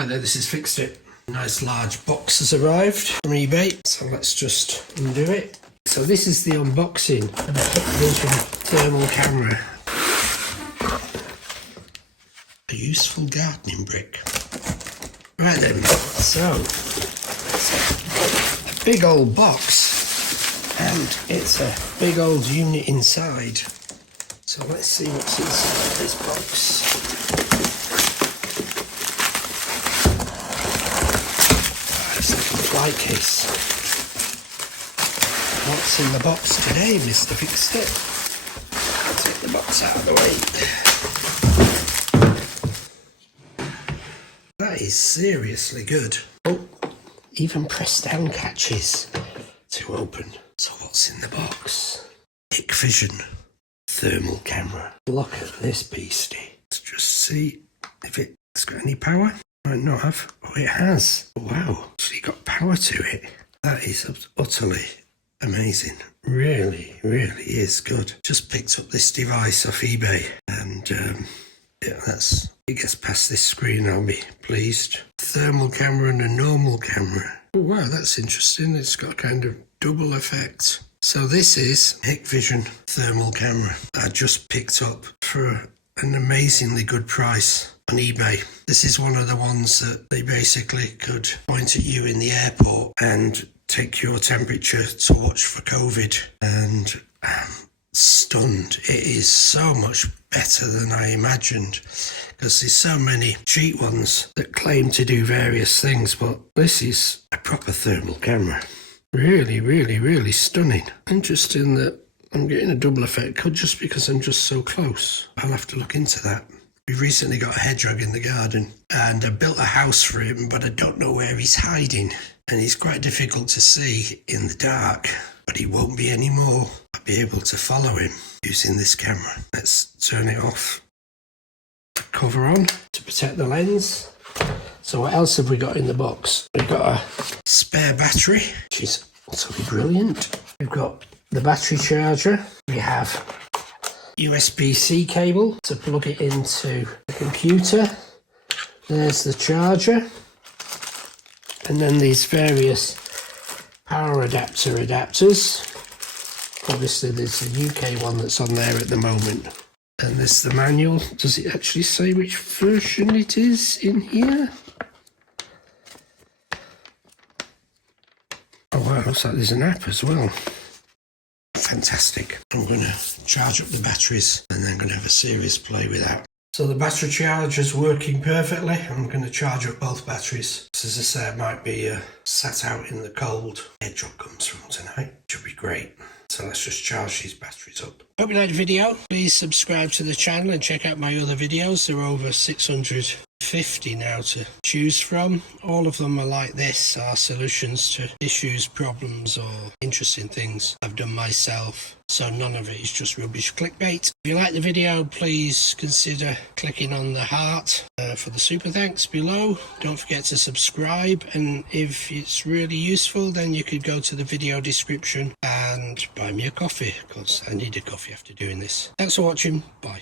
Right there, this has fixed it. Nice large box has arrived from eBay, so let's just undo it. So this is the unboxing of a Hikvision thermal camera. A useful gardening brick. Right then, so it's a big old box and it's a big old unit inside. So let's see what's inside this box. It's like a flight case. What's in the box today, Mr. Fix-It? Take the box out of the way. That is seriously good. Oh, even press down catches to open. So what's in the box? Hikvision thermal camera. Look at this beastie. Let's just see if it's got any power. Might not have. Oh, it has. Wow, actually got power to it. That is utterly amazing. Really is good. Just picked up this device off eBay and yeah, it gets past this screen, I'll be pleased. Thermal camera and a normal camera. Oh wow, that's interesting. It's got a kind of double effect. So this is Hikvision thermal camera I just picked up for an amazingly good price on eBay. This is one of the ones that they basically could point at you in the airport and take your temperature to watch for COVID, and I'm stunned. It is so much better than I imagined, because there's so many cheap ones that claim to do various things, but this is a proper thermal camera. Really stunning. Interesting that I'm getting a double effect, could just because I'm just so close. I'll have to look into that. We've recently got a hedgehog in the garden and I built a house for him, but I don't know where he's hiding. And he's quite difficult to see in the dark, but he won't be anymore. I'll be able to follow him using this camera. Let's turn it off. Cover on to protect the lens. So what else have we got in the box? We've got a spare battery, which is utterly brilliant. We've got the battery charger. We have USB-C cable to plug it into the computer. There's the charger. And then these various power adapters. Obviously there's a UK one that's on there at the moment. And there's the manual. Does it actually say which version it is in here? Oh wow, looks like there's an app as well. Fantastic. I'm going to charge up the batteries and then going to have a serious play with that. So the battery charger's working perfectly. I'm going to charge up both batteries. As I say, I might be sat out in the cold. Hedgehog comes from tonight. Should be great. So let's just charge these batteries up. Hope you liked the video. Please subscribe to the channel and check out my other videos. There are over 650 now to choose from. All of them are like this, are solutions to issues, problems or interesting things I've done myself. So none of it is just rubbish clickbait. If you like the video, please consider clicking on the heart for the super thanks below. Don't forget to subscribe, and if it's really useful then you could go to the video description and buy me a coffee, because I need a coffee after doing this. Thanks for watching. Bye.